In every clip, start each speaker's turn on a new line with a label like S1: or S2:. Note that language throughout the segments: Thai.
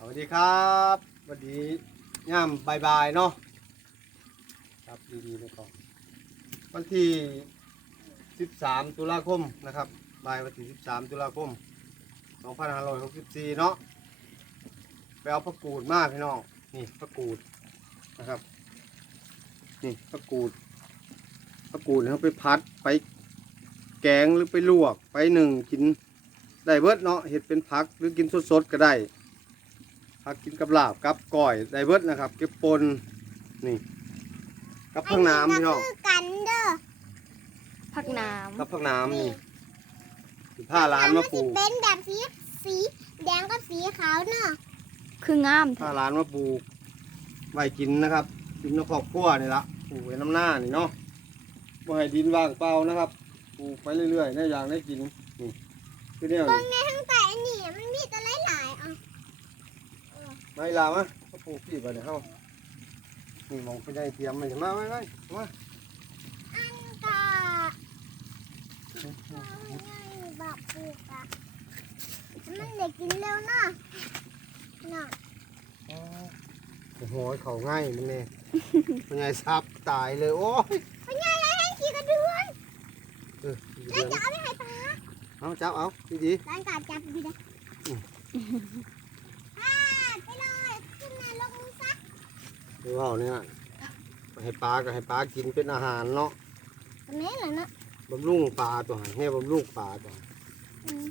S1: สวัสดีครับสวัสดีย่ามบายบายเนาะครับดีๆนะครับวันที่ 13 ตุลาคมนะครับบ่ายวันที่ 13 ตุลาคม 2564 เนาะไปเอาผักกูดมาพี่น้องนี่ผักกูดนะครับนี่ผักกูดผักกูดเขาไปพัดไปแกงหรือไปลวกไปหนึ่งกินได้เบิดเนาะเห็ดเป็นผักหรือกินสดๆก็ได้ ผักกินกับลาบกับก้อยได้เบิดนะครับ เก็บปนนี่กับผักน้ำพี่น้อง
S2: คือกันเด้อ
S3: ผักน้
S1: กับผักน้ำนี่สิผ้าร้านมาปลูก
S2: เป็นแบบสีสีแดงกับสีขาวเนาะำ
S3: คืองามแท้
S1: ผ้าร้านมาปลูกไว้กินนะครับกินในครอบครัวนี่ละปลูกไว้น้ำหน้านี่เนาะบ่ให้ดินว่างเปล่านะครับปลูกไปเรื่อยๆได้อย่างได้กินนี่คือเนี่ย
S2: เบิ่งในทั้งแต่อันนี้มันมีตัวหลายๆอะ
S1: ไม่ลามะเขาปลูกพี่ไปเดี๋ยวเขานี่มองไปได้เตรียมมาเดี๋ยวมาไว้ไว้มา
S2: อันกะง่ายแบบปลูกอะมันเด็กกินเร็วเนาะเนาะ
S1: โอ้โหเขาง่ายมันเนี่ยมันไงซับตายเลยโอ้ย
S2: เป็นไงไงให้ขี่กระเดือน
S1: เออดี
S2: แล้ว
S1: เดือน
S2: จะเอาไปให้ตา
S1: เอาจับเอาดีดี
S2: ร้านกาจับดีนะอ่าไปเลยขึ้นมาลงมือซัก
S1: ๆดูเอาเนี่ยให้ปลาก็ให้ปลากินเป็นอาหารเนาะ
S2: ตรงนี้แหละเนาะ
S1: บำรุงปลาตัวหันให้บำรุงปลาตัวหัน
S2: อืม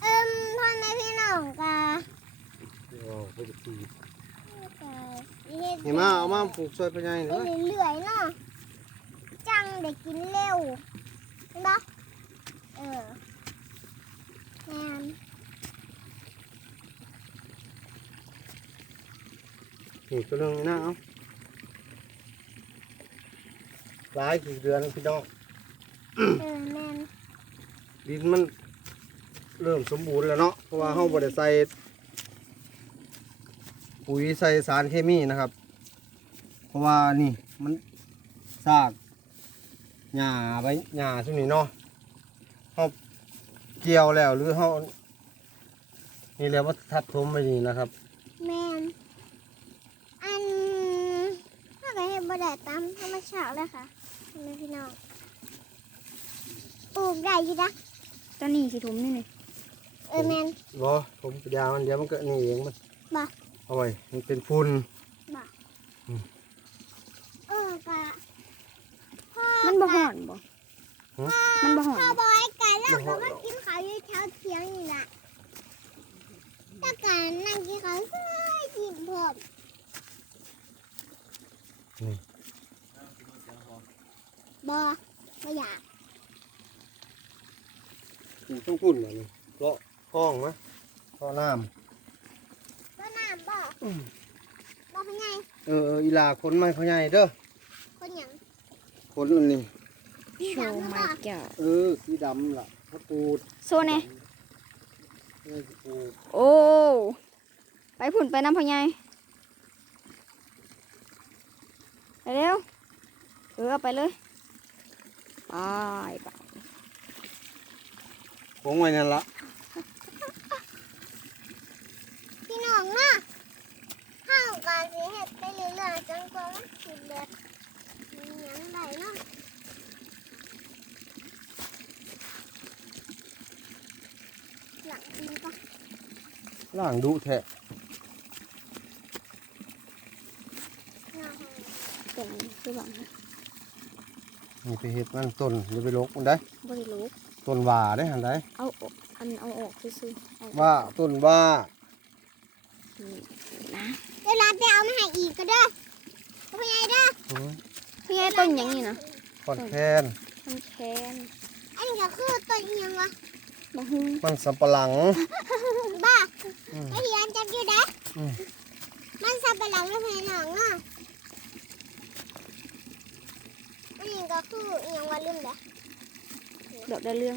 S2: เอิ่มพ่อแม่พี่น้องกะ
S1: เดี๋ยวเอาไปจะตี
S2: กะเฮ็ด
S1: เห็นมาเอามาปลูกซอยไปไง
S2: ไป
S1: เนาะ
S2: เรื่อยๆเนาะจังได้กินเร็วเห็นปะเออแม่น
S1: นี่ก็เรื่องนี้นะเอาหลายกี่เดือนแล้วพี่น้อง
S2: เออแม่น
S1: ดินมัน เริ่มสมบูรณ์แล้วเนาะเพราะว่าเฮาบ่ได้ใส่ปุ๋ยใส่สารเคมีนะครับ เพราะว่านี่มันซากหญ้าไว้หญ้าช่วงนี้เนาะเฮาเกี่ยวแล้วหรือเฮานี่แล้วว่าทับถมไปนี่นะครับ
S2: แม่นอันถ้าเกิดเฮ็ดบ่ได้ตามธรรมชาติเลยค่ะพ่อแม่พี่น้องปลูก ได้อยู่นะ
S3: ตอนนี้สิถุมนี่นี่
S2: เออแม่น
S1: บ่ผมกระยามันเดี๋ยวมันก็นี่เองมัน
S2: บ่
S1: เอาไว้มันเป็นฝุ่น
S2: เออกะพ่อ
S3: มันบ่ห่อนบ่ มันบ่ห่อน
S2: พ่อบอกให้กันแล้วก็มากินข้าวอยู่แถวเถียงนี่แหละถ้าการนั่งกินข้าวเฮ้ยกินผม
S1: นี่
S2: บ่ไม่อยาก
S1: ป ลูกต้องฝุ่นแบบนี้เลาะคลองมะท่อน้
S2: ก็น้ำบ่บ่เป็นไงำ
S1: เออเอออีหลาคนไม่เขาใหญ่เด้อ
S2: คนหยัง
S1: คนอันนี้
S3: โชว์ไม่เจ้า
S1: เออสีดำล่ะถ้าปูด
S3: โซเน่
S1: เออปูด
S3: โอ้ ไปผุ่นไปน้ำพะไงไปเร็วเออเอาไปเลย ไปไป
S1: ผงไว้นั่นละ
S2: พี่น้องเนาะข้าวกาสิเฮ็ดไปเรื่อยๆจนกว่ามันสิเบิดมีหยังได้เนาะหลังกินปะ
S1: ล่างดุแท้
S2: หน้าห้อง
S3: ตรงคือบัง
S1: นี่ไปเห็ดมันต้นเดี๋ยวไปลกมันได้
S3: บริลูก
S1: ต้นว่าได้หันได้
S3: เอาออกอันเอาออกซื่อๆเอา
S1: ว่าต้นว่า
S3: นี่นะ
S2: เดี๋ยวเราไปเอามาให้อีกก็ได้พ่อใหญ่เด้อ
S1: อืม
S3: พะไงต้นหยังนี่นะ
S1: คอนแคน
S3: ต้นแคน
S2: อันนี้ก็คือต้นอิหยังวะ
S3: บะฮู้
S1: มันสับปะหลัง
S2: บ้า
S1: อืม
S2: ไอ้เฮียนจับอยู่ได้อ
S1: อืม
S2: มันสับไปหลังแล้วเพนหนังเนาะอันนี้ก็คืออิหยังวะลืมเด้อ
S3: ดอกดาวเรือง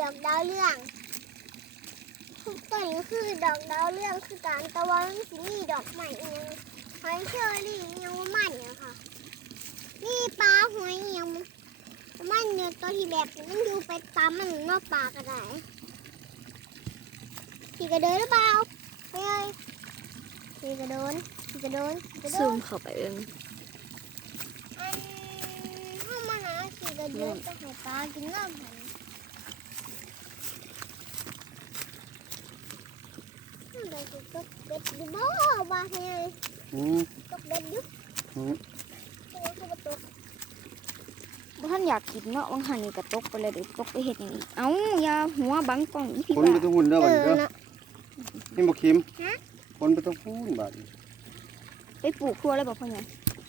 S2: ดอกดาวเรืองทุกต้นก็คือดอกดาวเรืองคือการตะวันสิมีดอกใหม่อิหยังหอยเชอรี่อิหยังว่ามันเนี่ยค่ะ นี่ปลาหอยอิหยังมันเนี่ยตัวที่แบบมันอยู่ไปตามมันนอกปากก็ได้ขี่กระเดินหรือเปล่าเฮ้ยขี่กระโดนขี่กระโดนขี่กระโด
S3: ซู
S2: น
S3: มเข้าไปเอง
S2: อันห้องมันนะขี่กระโดนจะหายปลากินน้ำหันเดี๋ยวจะ ตกเบ็ดดิบ่บ้าเฮ้ย
S1: อืม
S2: ตกเบ็ดอยุ
S1: อืม
S2: ตัวคือบ่ตก
S3: บ่ท่านอยากกินเนาะบางหันนี่ก็ตกไปเลยเดี๋ยวตกไปเฮ็ดหยังอีกเอ้าอย่าหัวบังกล้องอีพี่
S1: คน
S3: ว่า
S1: ไปต้องหุ่นเด้อ
S2: เอ
S1: บัดนี้
S2: อ
S1: เด้อ
S2: นะ
S1: นี่บ่คิม
S2: ฮะ
S1: คนไปต้องพูนบาดนี้
S3: ไปปลูกครัวเลยบ่พ่อใหญ่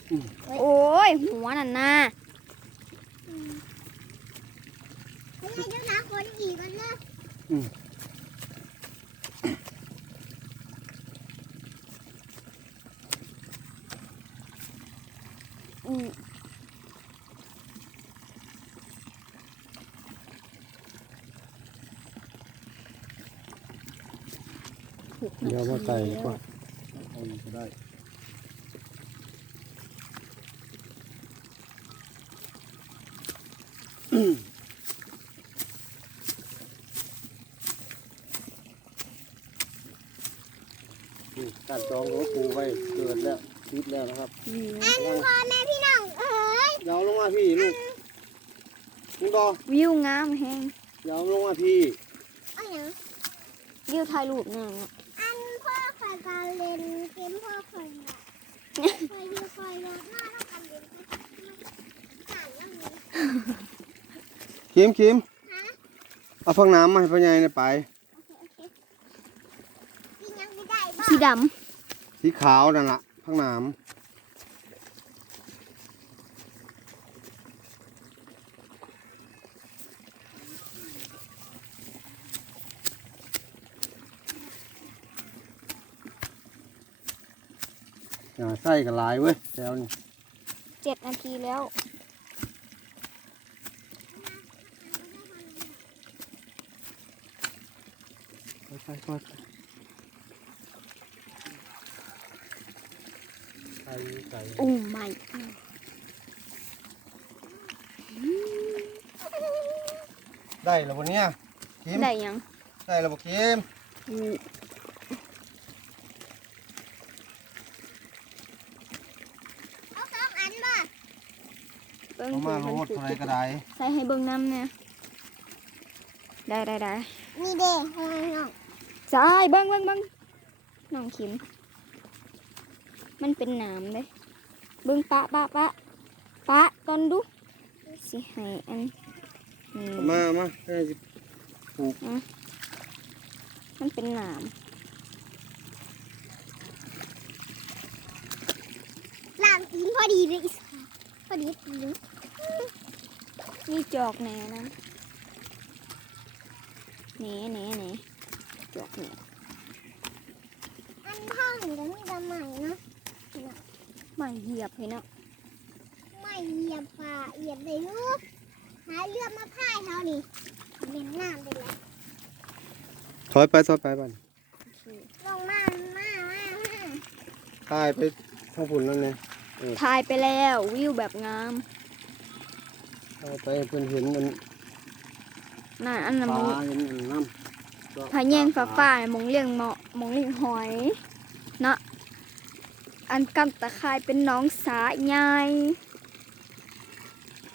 S1: อืม
S3: โอ้ยหัวนั่นน่ะ
S2: ไม่ใช่เดี๋ยวนะคนอีกมันนะ
S3: อืม
S1: เดี๋ยวมาใส่ก่อนเอาอีกก็ได้ การจองหัวปูไว้เกิดแล้วคิดแล้วนะครับ
S3: อืม
S2: อันพ่อแม่พี่น้องเอ้ย
S1: ยาวลงมาพี่ลูกลุงดอ
S3: วิวงามแฮง
S1: ยาวลงมาพี่
S2: เอาอย่าง
S3: วิวถ่ายรูปนั่นน่ะ
S2: อันพ่อคอยการเล่นเกมพ่อคอยน่ะคอยอยู่คอยรถหน้าต้องการเล่นไปอ่านแล้วมี
S1: คิมคิม
S2: ฮะ
S1: เอาฟังน้ำมาให้พ่อใหญ่หน่อยไป
S2: โอเคโอเคกินยังไม่ได้บ้า
S3: สีดำ
S1: สีขาวนั่นละฟังน้ำอย่าใส่กับลายเว้ยแถวนี้
S3: เจ็ดนาทีแล้ว
S1: ไปไปไปไปใส่ใส่
S3: โอ้ไม่
S1: ได้แล้ววันเนี้ยคิม
S3: ได้ยัง
S1: ได้แล้วบ่คิม
S3: อืม
S2: เอาสองอันบ่
S3: เบิ่ง
S1: เอามาโลด
S3: เพิ่น
S1: เท่าไรก็ได้
S3: ใส่ให้เบิ่งน้ำเนี่ยได้ได้ได้
S2: มีเด้ให้น้อง
S3: ใส่เบิ่งเบิ่งเบิ่งน้องขิม มันเป็นน้ำเลยเบิ่งปะปะปะปะตอนดูสิให้อันนี่
S1: เอามามาให้สิ
S3: มันเป็นน้
S2: ล้างตีนพอดีเลยอีสานพอดีตีนำ
S3: มีจอกแหน่นะแหน่แหน่แหน่จอกแหน่
S2: อันพ่อเห็นก็มีแต่ใหม่เนาะ
S3: มาเหยียบให้เนาะ
S2: ไม่เหยียบฝ่าเหยียบได้ลูกหาเรือมาพายเขานี่เล่นน้ำไปแล้ว
S1: ถอยไปถอยไปบ้าน
S2: ลงมามามามา
S1: ตายไปทางฝุ่นแล้วเนี่ย
S3: ถ่ายไปแล้ววิวแบบงาม
S1: ตายไปเพิ่นเห็นมัน
S3: น่าอันนั้น
S1: ป
S3: มอง
S1: ลาเห็นมันน้ำ
S3: พาแยงฟ้าฟ้าๆมองเลี้ยงเหมาะมองเลี้ยงหอยเนาะ อันกำตะไคายเป็นน้องสาใหญ่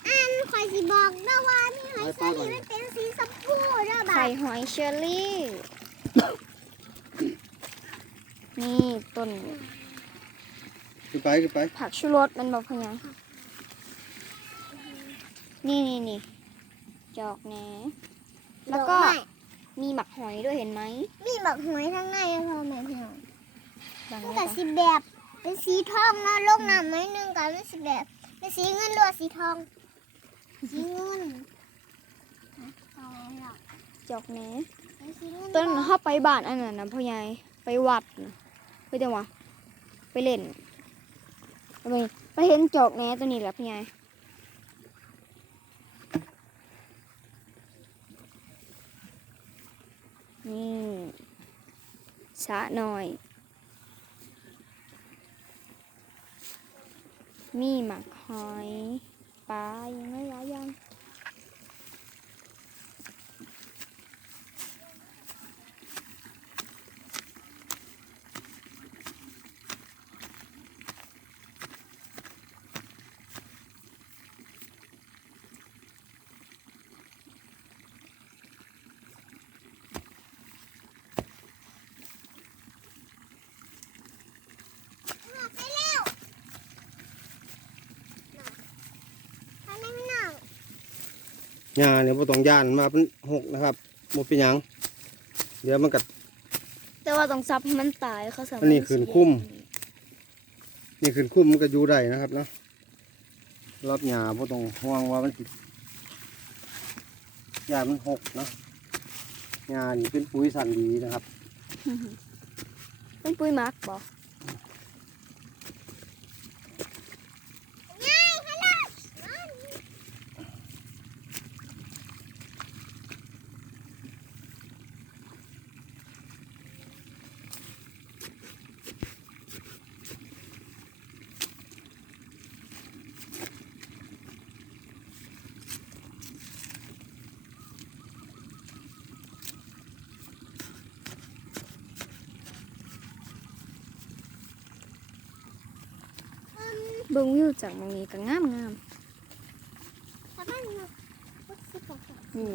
S2: อันคอยสิบอกนะว่ามีหอยเชอรี่มันเป็นสีชมพูเด้อบ่า
S3: ไข่หอยเชอรี่ นี่ต้น
S1: ขึ้นไปขึ้นไป
S3: ผักชูรสมันบอกพะยังนี่นี่นี่จอกแหนแล้วก็
S2: ดอไม้
S3: มีหมักหอยด้วยเห็นไหม
S2: มีบักหอยทั้งในอะพ่อแม่พี่น้อง
S3: ดัง
S2: มัน
S3: นี้
S2: ก็
S3: ปะ
S2: สีแบบ เป็นสีทองเนาะลงน้ำน้อยหนึงกับเป็นสีแบบเป็นสีเงินหรือว่าสีทอง สีเงินนะเอาหรอก
S3: จอกแหน
S2: เป็นสีเงิน
S3: ต้นเข้าไปบ้านอันนั้นนะพ่อใหญ่ไปวัดนะไปจังหวะไปเล่นไปไปเห็นจอกแหนตัวนี้แหละพ่อใหญ่นี่สะหน่อย มีหมักหอยปลายังไรหลายอย่าง
S1: หญ้าเนี่ยบ่ต้องย่านมาเป็นหกนะครับบ่เป็นหยังเดี๋ยวมันก็
S3: แต่ว่าต้องซับให้มันตายเขาสามารถ
S1: อันนี้ขึ้นคุ้ม นี่ขึ้นคุ้มมันก็อยู่ได้นะครับเนาะรับหญ้าบ่ต้องห่วงว่ามันสิหญ้ามันหกเนาะหญ้านี่เป็นปุ๋ยสันดีนะครับ
S3: เป็นปุ๋ยหมักบ่ เบิ่งวิวจากตรงนี้ก็งามงาม
S2: ถ้าบ้านหนูก็สิบกว่า
S3: ๆนี่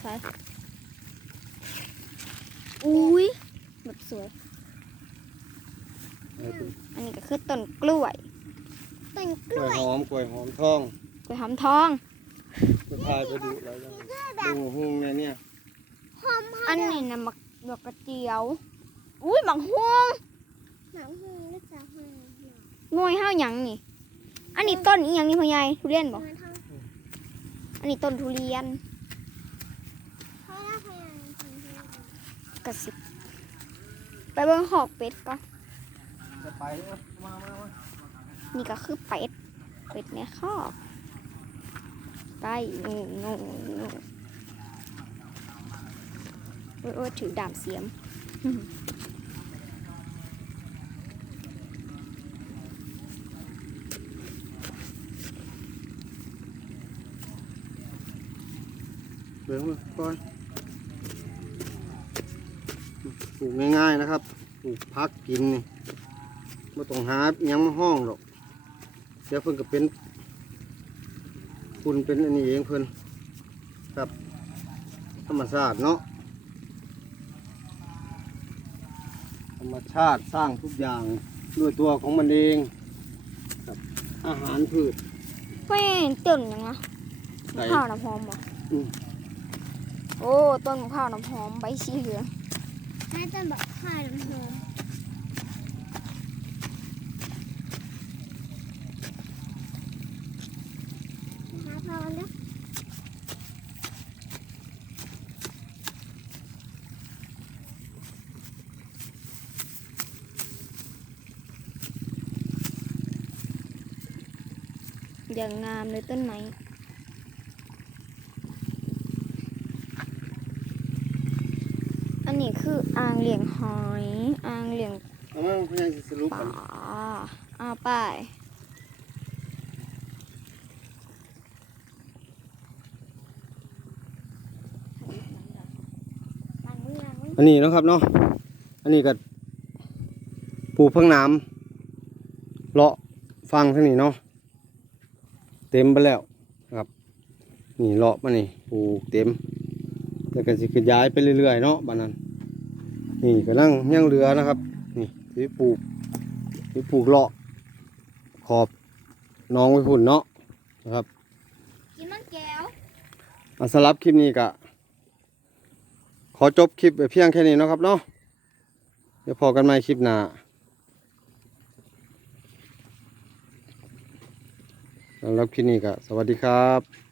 S3: ใช่อุ้ยแบบสวย อันนี้ก็คือต้นกล้วย
S2: เป็นก
S1: กล้
S2: ล้ววย
S1: หอมกล้วยหอมทอง
S3: กล้วยหอมทอง
S1: จะพายไปดูแล้วจังดูหุ้งในเนี่ย
S2: หอมหอ
S3: อั
S2: ม
S3: นนี้นะมักดอกกระเจียว อุ้ยหมักฮวง
S2: หนังหูนึกจาก หู
S3: งอยห้าวหยังนี่ อันนี้ต้นอีหยังนี่พ่อใหญ่ทุเรียนบ่
S2: มาทาง
S3: อันนี้ต้นทุเรียนกระสิบไปเบิ่งหอกเป็ดก่อน
S1: นี่
S3: ก็คือเป็ด เป็ดในคอกไปนู่นนู่นนู่นโอ้ยโอ้ยถือดาบเสียม
S1: เบิ่งมาก่อนปลูกง่ายๆนะครับปลูกพักกินนี่ไม่ต้องหาหยังมาห้องหรอกเดี๋ยวเพิ่นก็เป็นคุณเป็นอันนี้เองเพิ่นครับธรรมชาติเนาะธรรมชาติสร้างทุกอย่างด้วยตัวของมันเองครับอาหารพืช
S3: เว้ยต้นหยังนะ
S1: ไก่
S3: มะพร้าวน้ำหอมบ่
S1: อืม
S3: โอ้ ต้นมะพร้าวน้ำหอมใบสีเหลือง
S2: น่าจะแบบข้าวน้ำหอมหาพอแล้ว
S3: อย่างงามเลยต้นไม้อันนี้คืออ่างเลี้ยงห อยอ่างเลี้ยง
S1: เอามาพยายามสิสรุป
S3: ป
S1: กั
S3: ลานเอาไป
S1: อันนี้เนาะครับเนาะ อันนี้ก็ปลูกพังน้ำเลาะฟังทั้งนี้เนาะ เต็มไปแล้วนะครับ นี่เลาะมานี่ปลูกเต็ม แล้วก็สิขยายไปเรื่อยๆเนาะบ้านนั้น นี่ก็นั่งย่างเรือนะครับ นี่ที่ปลูกที่ปลูกเลาะขอบหน้องไว้พุ่นเนาะนะครับ
S3: กินมันแก้ว
S1: อะสำหรับคลิปนี้ก็ขอจบคลิปไปเพียงแค่นี้เนาะครับเนาะเดี๋ยวพอกันใหม่คลิปหน้าสำหรับคลิปนี้ก็สวัสดีครับ